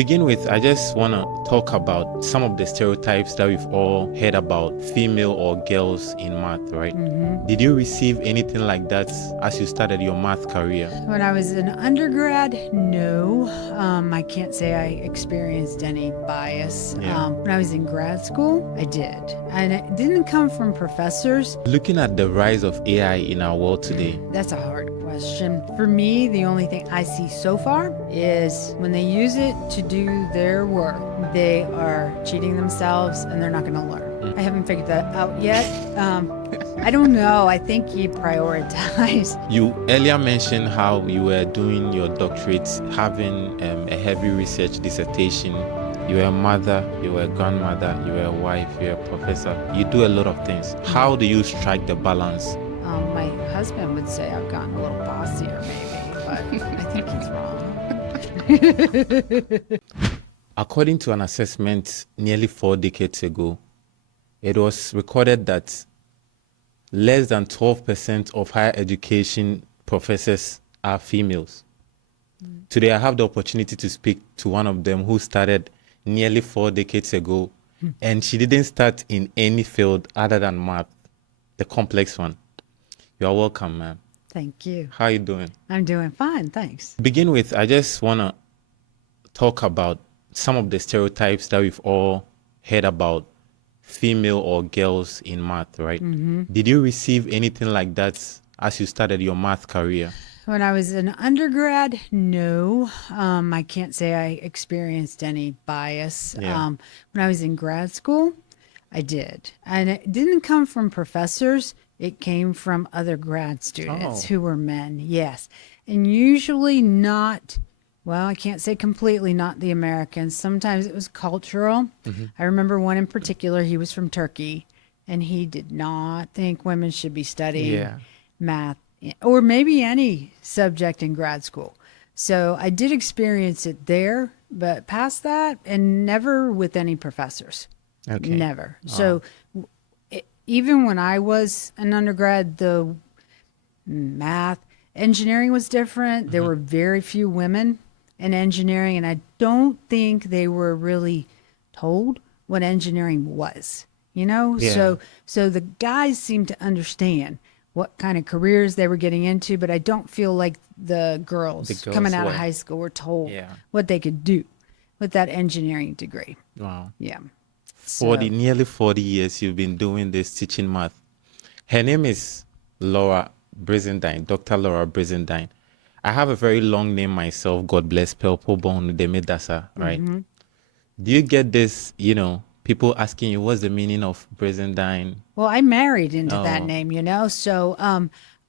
begin with, I just want to talk about some of the stereotypes that we've all heard about female or girls in math, right? Did you receive anything like that as you started your math career? When I was an undergrad, no. I can't say I experienced any bias. Yeah. When I was in grad school, I did. And it didn't come from professors. Looking at the rise of AI in our world today, That's a hard question. For me, the only thing I see so far is when they use it to do their work, they are cheating themselves and they're not going to learn. I haven't figured that out yet. I don't know. I think you prioritize. you earlier mentioned how you were doing your doctorate, having a heavy research dissertation. You were a mother, you were a grandmother, you were a wife, you were a professor. You do a lot of things. How do you strike the balance? My husband would say I've gotten a little bossier, maybe, but I think he's wrong. According to an assessment nearly 4 decades ago, it was recorded that less than 12% of higher education professors are females. Today, I have the opportunity to speak to one of them who started nearly 4 decades ago, and she didn't start in any field other than math, the complex one. You are welcome, ma'am. Thank you. How are you doing? I'm doing fine, thanks. To begin with, I just want to talk about some of the stereotypes that we've all heard about female or girls in math, right? Did you receive anything like that as you started your math career? When I was an undergrad, no. I can't say I experienced any bias. Yeah. When I was in grad school, I did. And it didn't come from professors. It came from other grad students who were men, yes. And usually not, well, I can't say completely not the Americans. Sometimes it was cultural. I remember one in particular, he was from Turkey, and he did not think women should be studying math or maybe any subject in grad school. So I did experience it there, but past that, and never with any professors. Okay. Never. So even when I was an undergrad, the math, engineering was different. There were very few women in engineering, and I don't think they were really told what engineering was, you know? Yeah. So the guys seemed to understand what kind of careers they were getting into, but I don't feel like the girls coming out of high school were told what they could do with that engineering degree. Wow. Yeah. 40, nearly 40 years you've been doing this, teaching math. Her name is Laora Brizendine, Dr. Laora Brizendine. I have a very long name myself, God bless Pelpo Bon de Medasa, right? Do you get this, people asking you what's the meaning of Brizendine? Well, I married into that name, you know. So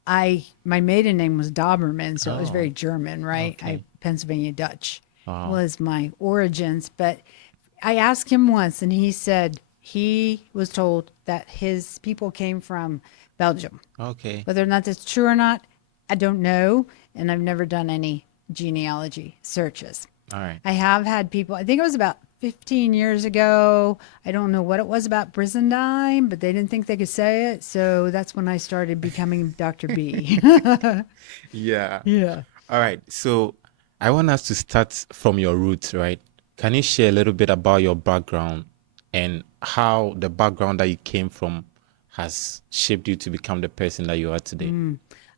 my maiden name was Doberman, so it was very German, right? Okay. Pennsylvania Dutch was my origins. But I asked him once, and he said he was told that his people came from Belgium. Okay. Whether or not that's true or not, I don't know. And I've never done any genealogy searches. All right. I have had people, I think it was about 15 years ago. I don't know what it was about Brizendine, but they didn't think they could say it. So that's when I started becoming Dr. B. Yeah. Yeah. All right. So I want us to start from your roots, right? Can you share a little bit about your background and how the background that you came from has shaped you to become the person that you are today?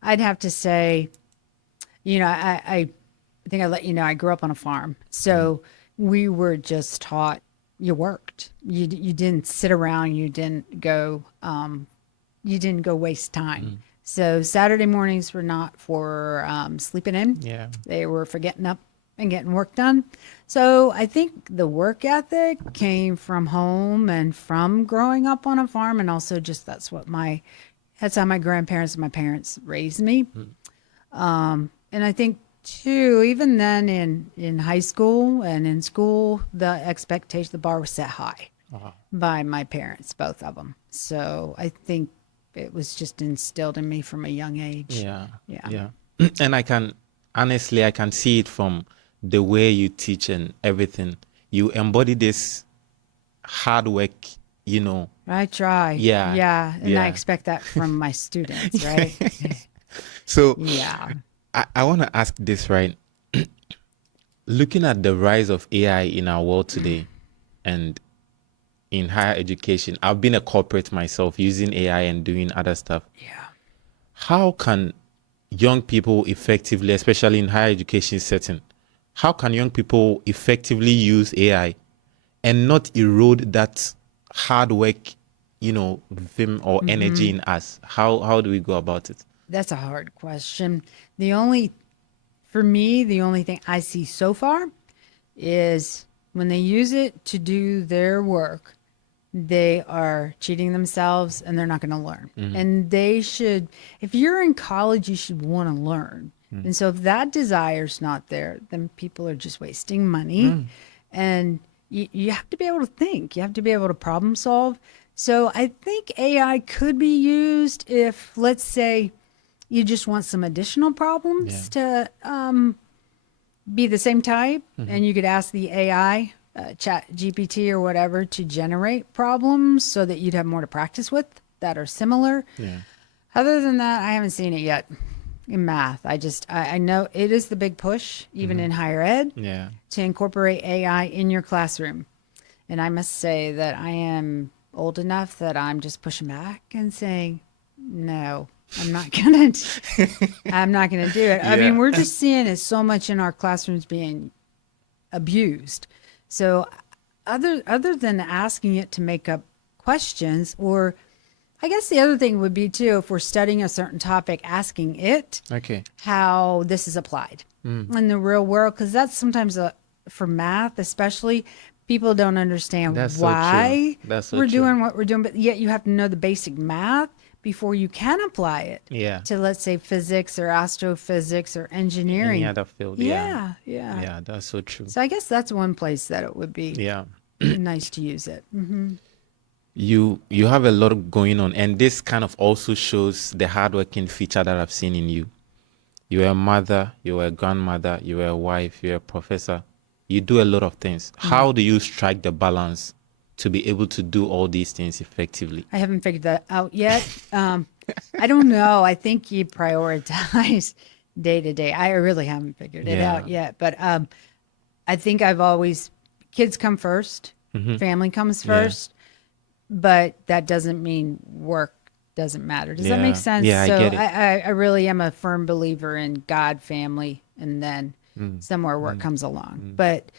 I'd have to say, I think I let you know, I grew up on a farm. So we were just taught you worked. You didn't sit around. You didn't go waste time. So Saturday mornings were not for sleeping in. Yeah. They were for getting up and getting work done. So I think the work ethic came from home and from growing up on a farm, and also just that's how my grandparents and my parents raised me. And I think too, even then in high school and in school, the bar was set high by my parents, both of them. So I think it was just instilled in me from a young age. Yeah. And I can see it from the way you teach and everything. You embody this hard work, I try. Yeah. And I expect that from my students, right? So Yeah. I want to ask this, right? looking at the rise of AI in our world today and in higher education, I've been a corporate myself using AI and doing other stuff. Yeah. How can young people effectively, especially in higher education setting, how can young people effectively use AI and not erode that hard work, vim or energy in us? How do we go about it? That's a hard question. For me, the only thing I see so far is when they use it to do their work, they are cheating themselves and they're not going to learn. And they should, if you're in college, you should want to learn. And so if that desire's not there, then people are just wasting money. And you have to be able to think, you have to be able to problem solve. So I think AI could be used if, let's say, you just want some additional problems to be the same type, and you could ask the AI, Chat GPT or whatever, to generate problems so that you'd have more to practice with that are similar. Yeah. Other than that, I haven't seen it yet in math. I know it is the big push, even in higher ed, Yeah. to incorporate AI in your classroom. And I must say that I am old enough that I'm just pushing back and saying, no, I'm not gonna I'm not gonna do it. I mean, Yeah. we're just seeing it so much in our classrooms being abused. So other than asking it to make up questions, or I guess the other thing would be too, if we're studying a certain topic, asking it Okay. how this is applied in the real world, because that's sometimes for math especially, people don't understand That's so true. why That's so we're true. doing what we're doing, but yet you have to know the basic math before you can apply it Yeah. to, let's say, physics or astrophysics or engineering. Any other field. Yeah. Yeah, that's so true. So I guess that's one place that it would be Yeah. nice to use it. You have a lot going on, and this kind of also shows the hardworking feature that I've seen in you. You're a mother, you're a grandmother, you're a wife, you're a professor. You do a lot of things. How do you strike the balance to be able to do all these things effectively? I haven't figured that out yet. I don't know. I think you prioritize day to day. I really haven't figured it Yeah. out yet, but I think kids come first, family comes Yeah. first, but that doesn't mean work doesn't matter. Does that make Yeah. sense? Yeah, I So get it. I really am a firm believer in God, family, and then somewhere work comes along. But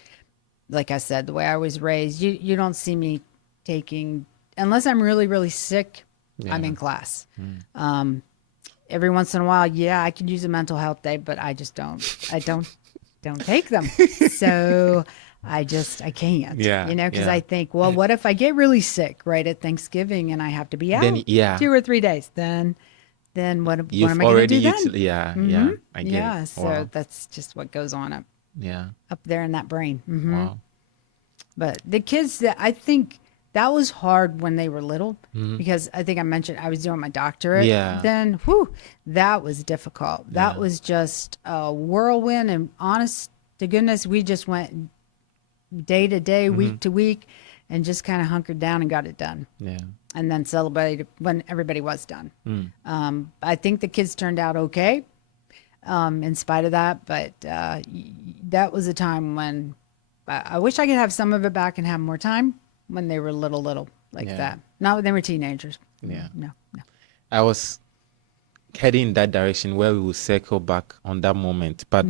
like I said, the way I was raised, you don't see me taking, unless I'm really, really sick, I'm Yeah. in class. Every once in a while, yeah, I could use a mental health day, but I just don't take them. So I can't, Yeah, because yeah. I think, well, what if I get really sick right at Thanksgiving and I have to be out Then, yeah. 2 or 3 days? Then what You've am I going to already do then? yeah, I get Yeah, it. so Wow. that's just what goes on Yeah. up there in that brain. Wow. But the kids, that I think that was hard when they were little, because I think I mentioned I was doing my doctorate. Yeah. Then, that was difficult. That Yeah. was just a whirlwind. And honest to goodness, we just went day to day, week to week, and just kind of hunkered down and got it done. Yeah. And then celebrated when everybody was done. I think the kids turned out okay, in spite of that. But that was a time when I wish I could have some of it back and have more time when they were little like Yeah. that. Not when they were teenagers. Yeah. No. I was heading in that direction where we will circle back on that moment. But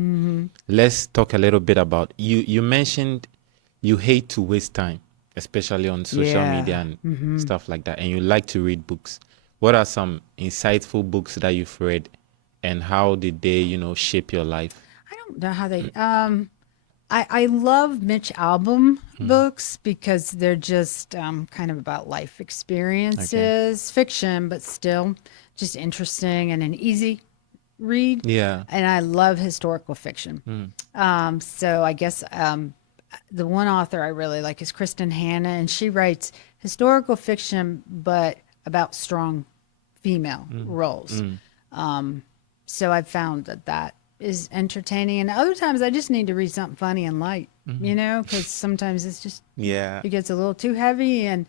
let's talk a little bit about you mentioned you hate to waste time, especially on social Yeah. media and stuff like that, and you like to read books. What are some insightful books that you've read, and how did they, shape your life? I don't know how they. I love Mitch Albom books because they're just kind of about life experiences, fiction, but still just interesting and an easy read. Yeah. And I love historical fiction. So I guess the one author I really like is Kristen Hanna, and she writes historical fiction, but about strong female roles. So I've found that is entertaining. And other times I just need to read something funny and light, because sometimes it's just, Yeah. it gets a little too heavy and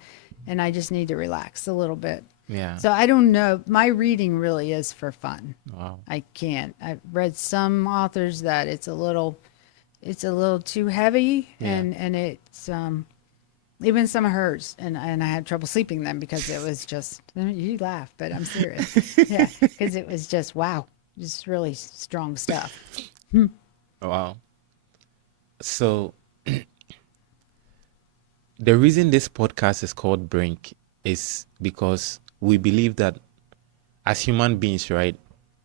I just need to relax a little bit. Yeah. So I don't know. My reading really is for fun. Wow. I've read some authors that it's it's a little too heavy, Yeah. and it's even some of hers, and I had trouble sleeping then because it was just, you laugh, but I'm serious. Yeah, because it was just wow, just really strong stuff. Wow. So the reason this podcast is called Brink is because we believe that as human beings, right,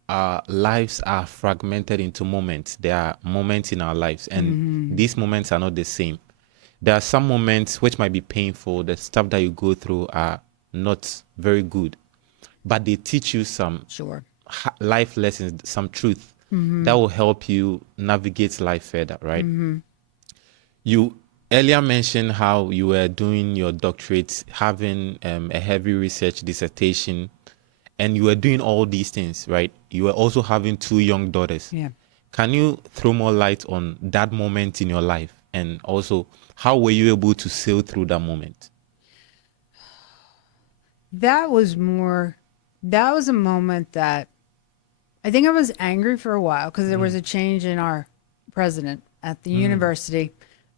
our lives are fragmented into moments. There are moments in our lives, and these moments are not the same. There are some moments which might be painful. The stuff that you go through are not very good, but they teach you some Sure. life lessons, some truth that will help you navigate life further, right? You earlier mentioned how you were doing your doctorate, having a heavy research dissertation, and you were doing all these things, right? You were also having 2 young daughters. Yeah. Can you throw more light on that moment in your life, and also how were you able to sail through that moment? That was more, that was a moment that I think I was angry for a while because there was a change in our president at the university.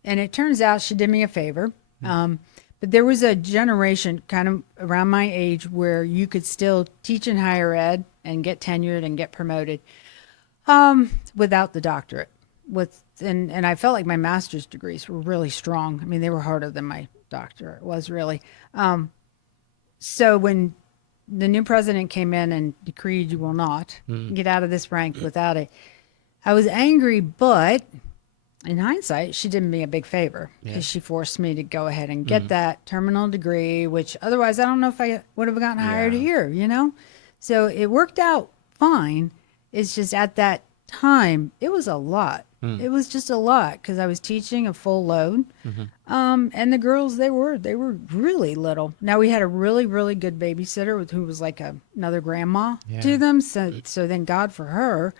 And it turns out she did me a favor. But there was a generation kind of around my age where you could still teach in higher ed and get tenured and get promoted without the doctorate. And I felt like my master's degrees were really strong. I mean, they were harder than my doctorate was really. So when the new president came in and decreed you will not get out of this rank without it, I was angry, but in hindsight, she did me a big favor because she forced me to go ahead and get that terminal degree, which otherwise I don't know if I would have gotten hired Yeah. here, you know? So it worked out fine. It's just at that time, it was a lot. It was just a lot because I was teaching a full load. And the girls, they were really little. Now we had a really, really good babysitter who was like another grandma to them. So thank God for her.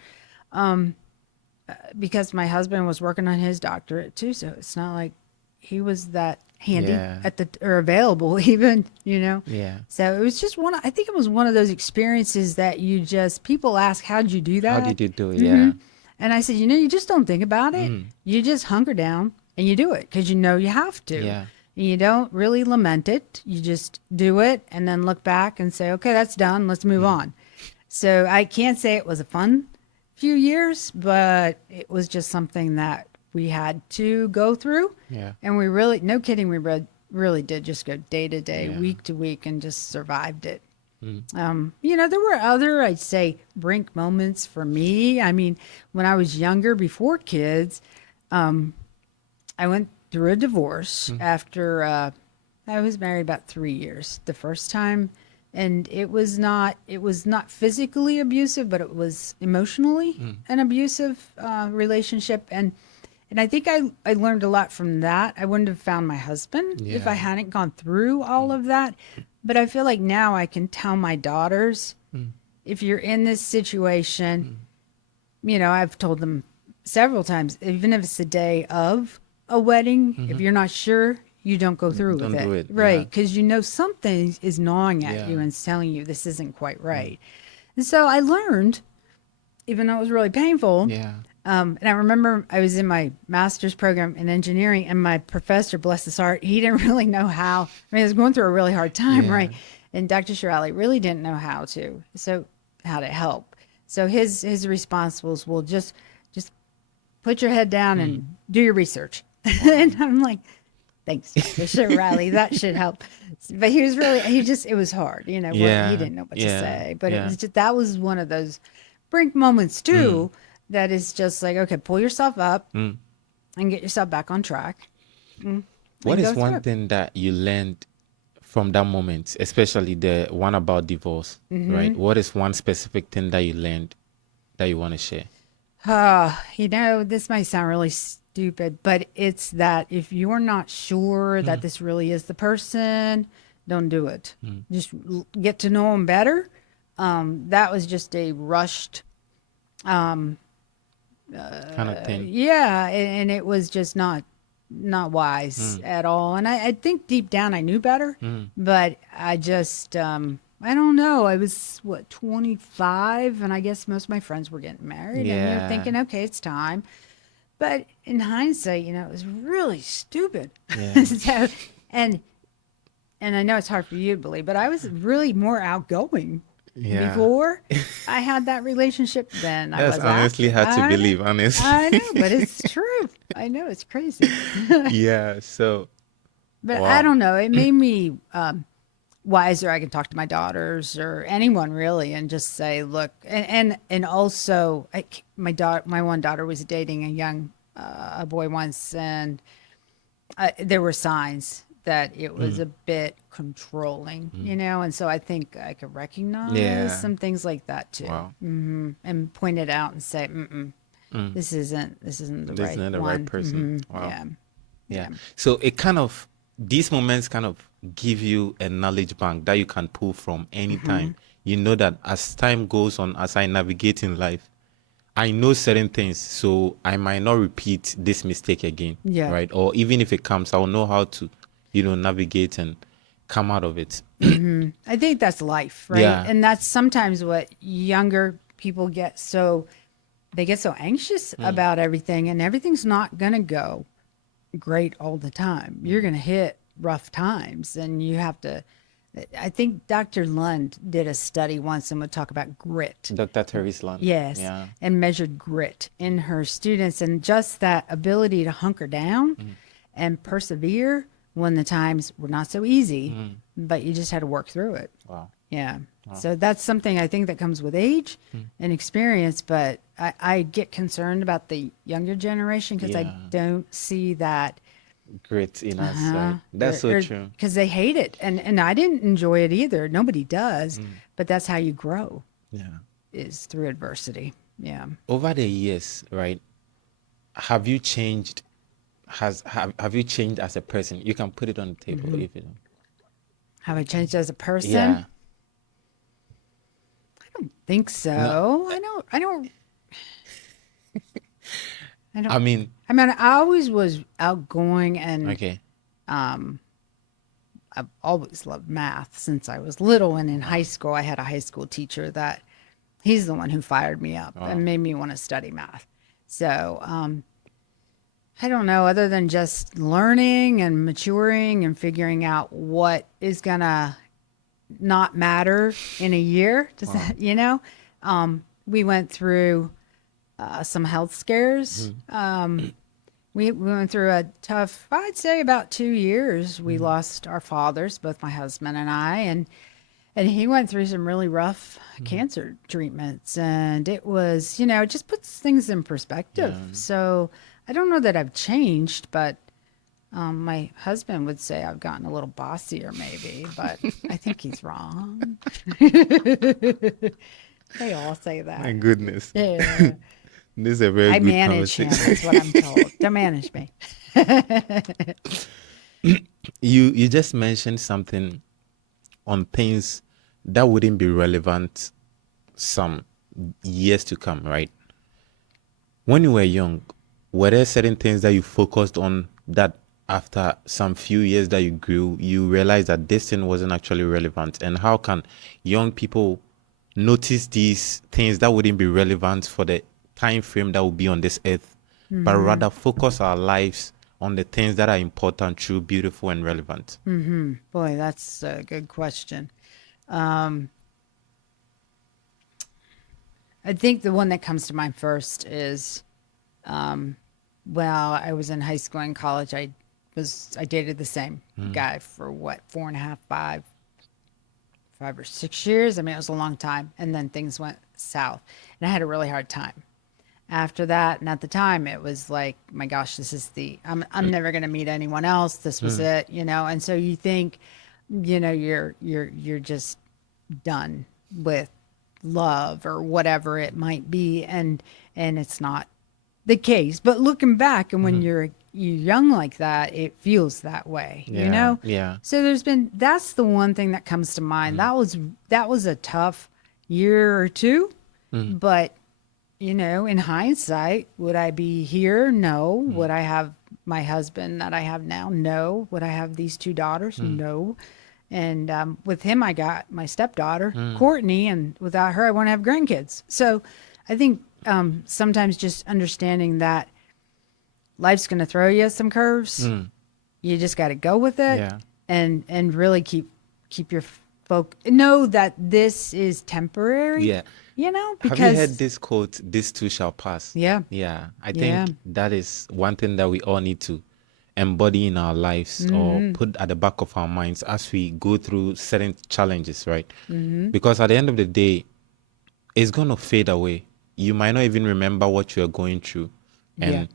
Because my husband was working on his doctorate too, so it's not like he was that handy Yeah. or available even, you know. Yeah. So it was just I think it was one of those experiences that people ask, how'd you do How that? did you do it? Yeah. And I said, you just don't think about it. You just hunker down and you do it because you know you have to. Yeah. And you don't really lament it. You just do it and then look back and say, okay, that's done. Let's move on. So I can't say it was a fun few years, but it was just something that we had to go through. Yeah. And we really, no kidding, we really did just go day to day, Yeah. week to week, and just survived it. There were other, I'd say, brink moments for me. I mean, when I was younger, before kids, I went through a divorce after I was married about 3 years the first time. And it was not physically abusive, but it was emotionally an abusive relationship. And I think I learned a lot from that. I wouldn't have found my husband if I Yeah. hadn't gone through all of that. But I feel like now I can tell my daughters, if you're in this situation, I've told them several times, even if it's the day of a wedding, if you're not sure, you don't go through with Don't do it. it, Right. yeah. Because something is gnawing at you Yeah. and it's telling you this isn't quite right. And so I learned, even though it was really painful. Yeah. And I remember I was in my master's program in engineering, and my professor, bless his heart, he didn't really know how. I mean, I was going through a really hard time, Yeah. right? And Dr. Shirali really didn't know how to help. So his response was, well, just put your head down and do your research. And I'm like, thanks, Dr. Shirali, that should help. But it was hard, he Yeah. didn't know what to Yeah. say. But it Yeah. was just, that was one of those brink moments too. That is just like, okay, pull yourself up and get yourself back on track. What and is go one through. thing that you learned from that moment, especially the one about divorce, right? What is one specific thing that you learned that you want to share? This might sound really stupid, but it's that if you're not sure that this really is the person, don't do it. Just get to know them better. That was just a rushed, Kind of thing. yeah, and it was just not wise at all. And I think deep down I knew better, but I just I don't know. I was 25, and I guess most of my friends were getting married, and you're Yeah. thinking, okay, it's time. But in hindsight, it was really stupid. Yeah. So, and and I know it's hard for you to believe, but I was really more outgoing Yeah. before I had that relationship than I That's was honestly after. hard to believe, honestly. I know, but it's true. I know it's crazy. Yeah. So, But I wow. don't know. It made me wiser. I can talk to my daughters or anyone really, and just say, look, and also, my one daughter was dating a boy once, and there were signs that it was Mm. a bit controlling, and so I think I could recognize Yeah. some things like that too, Wow. and point it out and say, Mm. this isn't the This is right not the right one. person. Wow. Yeah, Yeah. yeah. So it kind of, these moments kind of give you a knowledge bank that you can pull from anytime. You know that as time goes on, as I navigate in life, I know certain things, so I might not repeat this mistake again, Yeah. right? Or even if it comes, I'll know how to, navigate and come out of it. I think that's life, right? Yeah. And that's sometimes what younger people they get so anxious about everything, and everything's not going to go great all the time. You're going to hit rough times, and you have to. I think Dr. Lund did a study once and would talk about grit. Dr. Terry's land. Yes, Yeah. and measured grit in her students, and just that ability to hunker down and persevere when the times were not so easy, but you just had to work through it. Wow. Yeah. So that's something I think that comes with age and experience, but I get concerned about the younger generation because I Yeah. don't see that. Great in us, right? That's so true. Because they hate it. And I didn't enjoy it either. Nobody does, but that's how you grow, Yeah. is through adversity. Yeah. Over the years, right? Have you changed? Have you changed as a person? You can put it on the table if you don't. Have I changed as a person? Yeah. I don't think No. so. I I don't, mean, I mean, I always was outgoing, and okay. I've always loved math since I was little. And in high school, I had a high school teacher that he's the one who fired me up Wow. and made me want to study math. So, I don't know, other than just learning and maturing and figuring out what is going to not matter in a year. Does that, we went through some health scares. We went through a tough, I'd say about 2 years. We lost our fathers, both my husband and I, and he went through some really rough cancer treatments. And it was, it just puts things in perspective. Yeah. So I don't know that I've changed, but my husband would say I've gotten a little bossier maybe, but I think he's wrong. They all say My that. goodness. Yeah. This is a very I good manage him, conversation. is what I'm told. Don't manage me. You just mentioned something on things that wouldn't be relevant some years to come, right? When you were young, were there certain things that you focused on that after some few years that you grew, you realized that this thing wasn't actually relevant? And how can young people notice these things that wouldn't be relevant for the time frame that will be on this earth, but rather focus our lives on the things that are important, true, beautiful, and relevant? Boy, that's a good question. I think the one that comes to mind first is, well, I was in high school and college. I dated the same guy for what, 4.5, 5 or 6 years. I mean, it was a long time. And then things went south, and I had a really hard time after that. And at the time it was like, my gosh, I'm never going to meet anyone else. This was it, And so you think, you're just done with love or whatever it might be. And it's not the case. But looking back, and when you're young like that, it feels that way, Yeah. So that's the one thing that comes to mind. That was a tough year or two, but in hindsight, would I be here? No. Would I have my husband that I have now? No. Would I have these 2 daughters? No. And with him, I got my stepdaughter, Courtney, and without her, I wouldn't have grandkids. So I think sometimes just understanding that life's going to throw you some curves. You just got to go with it, Yeah. and really keep your know that this is temporary, Yeah. Have you heard because this quote, this too shall pass? yeah, Yeah. I yeah, think that is one thing that we all need to embody in our lives or put at the back of our minds as we go through certain challenges, right? Because at the end of the day, it's going to fade away. You might not even remember what you're going through, yeah. and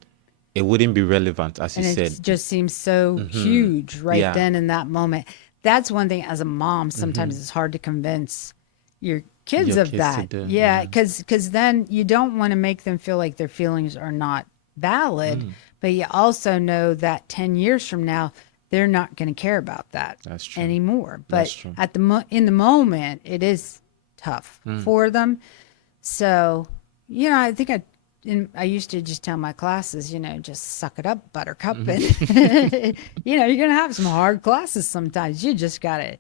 it wouldn't be relevant, as you And it said. just seems so huge right Yeah. then in that moment. That's one thing as a mom, sometimes it's hard to convince your kids Your of kids to that. do. Yeah, Yeah. because then you don't want to make them feel like their feelings are not valid, but you also know that 10 years from now, they're not going to care about that That's true. anymore. That's But true. at in the moment, it is tough for them. So, I think I used to just tell my classes, just suck it up, buttercup. And, you're going to have some hard classes sometimes. You just got to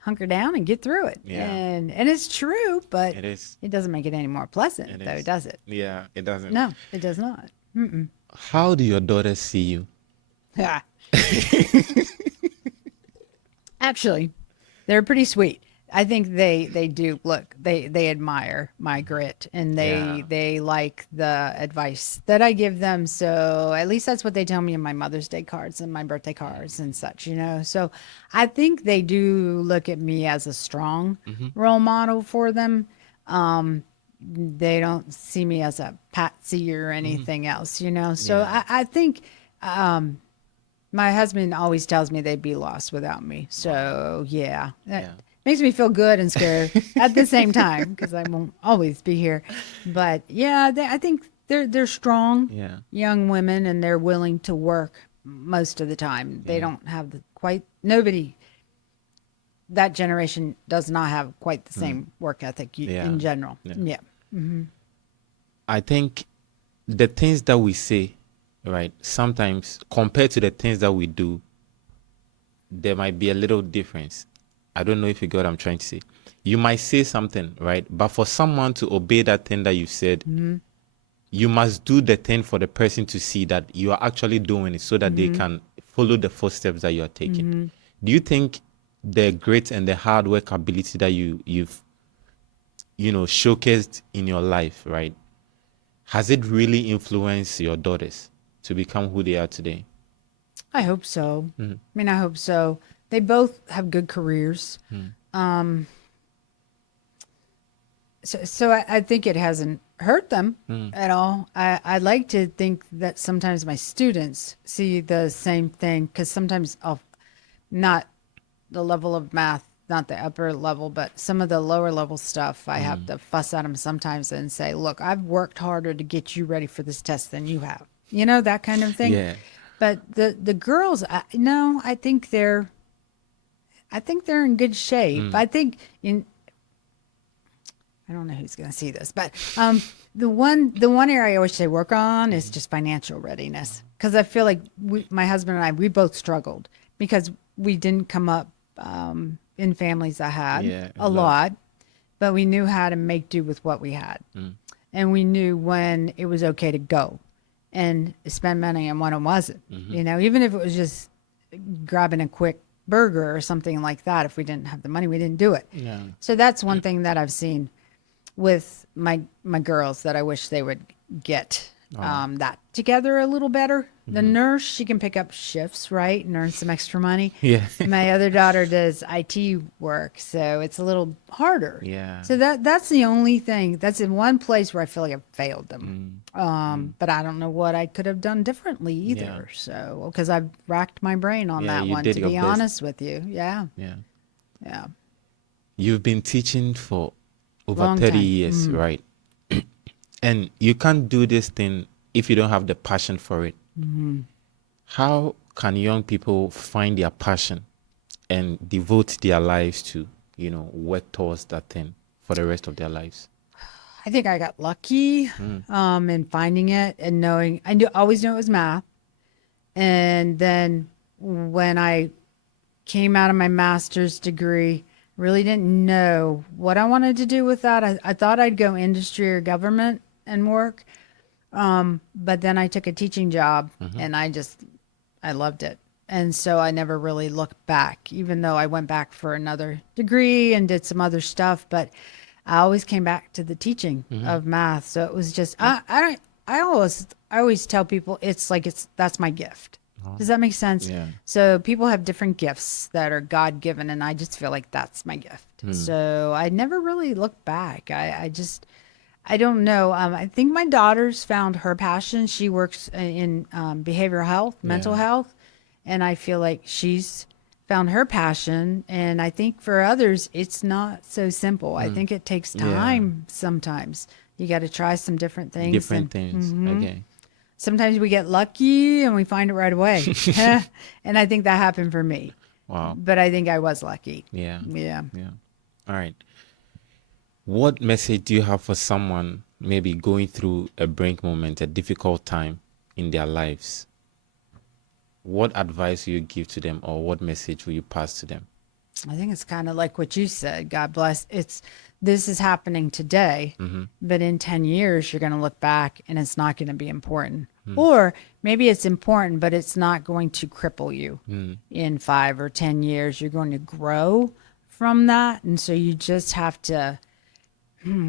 hunker down and get through it. Yeah. And it's true, but It is. it doesn't make it any more pleasant, It though, is. does it? Yeah, it doesn't. No, it does not. How do your daughters see you? Yeah. Actually, they're pretty sweet. I think they do look, they admire my grit, and Yeah. they like the advice that I give them. So at least that's what they tell me in my Mother's Day cards and my birthday cards and such. So I think they do look at me as a strong role model for them. They don't see me as a patsy or anything else. So Yeah. I think my husband always tells me they'd be lost without me. So yeah, that Yeah. makes me feel good and scared at the same time, because I won't always be here. But yeah, I think they're strong Yeah. young women, and they're willing to work most of the time. They Yeah. don't have nobody. That generation does not have quite the same work ethic Yeah. in general. Yeah. Yeah. I think the things that we say, right, sometimes compared to the things that we do, there might be a little difference. I don't know if you get what I'm trying to say. You might say something, right? But for someone to obey that thing that you said, you must do the thing for the person to see that you are actually doing it, so that they can follow the footsteps that you are taking. Do you think the grit and the hard work ability that you've showcased in your life, right, has it really influenced your daughters to become who they are today? I hope so. I mean, I hope so. They both have good careers. So I think it hasn't hurt them at all. I like to think that sometimes my students see the same thing, because sometimes not the level of math, not the upper level, but some of the lower level stuff, I have to fuss at them sometimes and say, look, I've worked harder to get you ready for this test than you have. That kind of thing. Yeah. But the girls, no, I think they're in good shape. I don't know who's going to see this, but the one area I wish they work on is just financial readiness, because I feel like my husband and I, we both struggled because we didn't come up in families that had Yeah, a lot, but we knew how to make do with what we had, and we knew when it was okay to go and spend money and when it wasn't. Even if it was just grabbing a quick burger or something like that. If we didn't have the money, we didn't do it. Yeah. So that's one thing that I've seen with my girls, that I wish they would get that together a little better. The nurse, she can pick up shifts, right, and earn some extra money. Yeah. My other daughter does IT work, so it's a little harder. Yeah. So that's the only thing. That's in one place where I feel like I've failed them. But I don't know what I could have done differently either. Yeah. So, because I've racked my brain on Yeah, that you one, did to your be best. honest with you. Yeah. Yeah. Yeah. You've been teaching for over Long 30 time. years, right? And you can't do this thing if you don't have the passion for it. How can young people find their passion and devote their lives to, work towards that thing for the rest of their lives? I think I got lucky in finding it and knowing. Always knew it was math. And then when I came out of my master's degree, really didn't know what I wanted to do with that. I thought I'd go industry or government and work. But then I took a teaching job Mm-hmm. and I loved it. And so I never really looked back, even though I went back for another degree and did some other stuff. But I always came back to the teaching Mm-hmm. of math. So it was just, I don't, I always tell people that's my gift. Oh, Does that make sense? yeah. So people have different gifts that are God given, and I just feel like that's my gift. Mm. So I never really looked back. I don't know. I think my daughter's found her passion. She works in behavioral health, mental Yeah. health, and I feel like she's found her passion. And I think for others, it's not so simple. I Mm. think it takes Yeah. time sometimes. You got to try some different things. Different And things. Okay. sometimes we get lucky and we find it right away. And I think that happened for me. Wow. But I think I was lucky. Yeah. Yeah. Yeah. All right. What message do you have for someone maybe going through a brink moment, a difficult time in their lives? What advice will you give to them, or what message will you pass to them? I think it's kind of like what you said. God bless. This is happening today, Mm-hmm. but in 10 years, you're going to look back and it's not going to be important. Mm. Or maybe it's important, but it's not going to cripple you Mm. in 5 or 10 years. You're going to grow from that. And so you just have to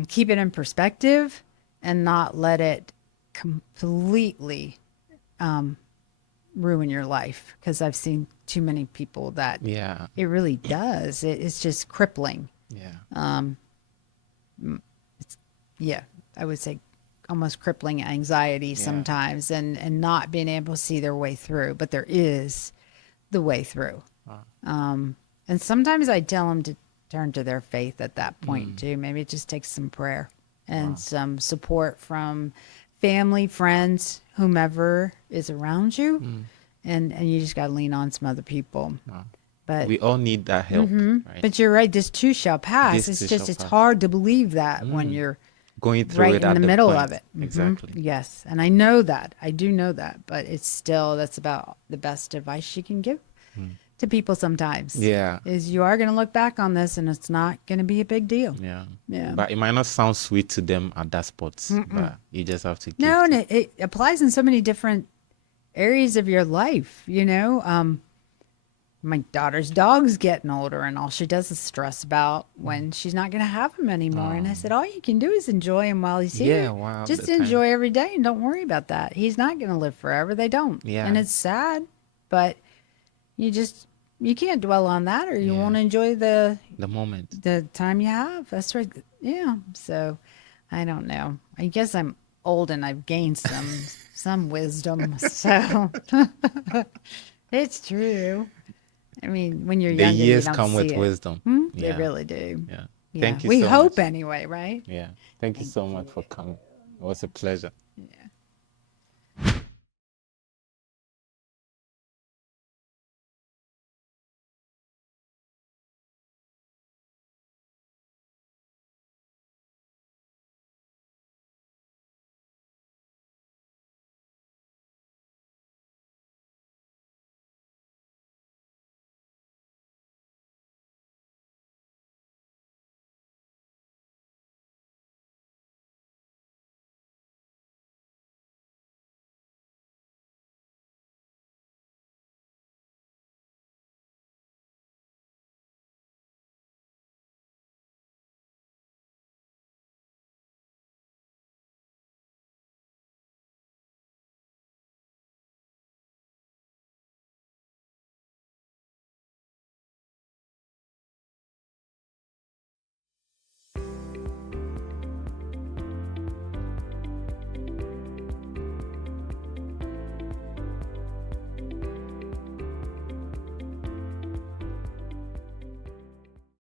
keep it in perspective and not let it completely ruin your life. Because I've seen too many people that Yeah. it really does. It's just crippling. Yeah. Yeah, I would say almost crippling anxiety Yeah. sometimes, and not being able to see their way through. But there is the way through. Wow. And sometimes I tell them to turn to their faith at that point Mm. too. Maybe it just takes some prayer and Wow. some support from family, friends, whomever is around you. Mm. And you just got to lean on some other people. Wow. But We all need that help, right? but you're right. This too shall pass. This It's too just shall it's pass. hard to believe that when Mm. you're Going through right it in at the the middle point. of it. Exactly. Yes, and I know that. I do know that. But it's still that's about the best advice you can give to people sometimes. Yeah. Is you are going to look back on this and it's not going to be a big deal. Yeah. Yeah. But it might not sound sweet to them at that spot, but you just have to No, give and to. it applies in so many different areas of your life. My daughter's dog's getting older, and all she does is stress about when she's not going to have him anymore. And I said, all you can do is enjoy him while he's here. Yeah, wow. Just The time. enjoy every day and don't worry about that. He's not going to live forever. They don't. Yeah. And it's sad, but you can't dwell on that, or you Yeah. won't enjoy the The moment. time you have. That's right. Yeah. So I don't know. I guess I'm old and I've gained some wisdom. So it's true. I mean, when you're The younger, you years don't come see with it. wisdom. They Yeah. really do. Yeah. Yeah. Thank you We so hope much. anyway, right? Yeah. Thank you so much for coming. It was a pleasure.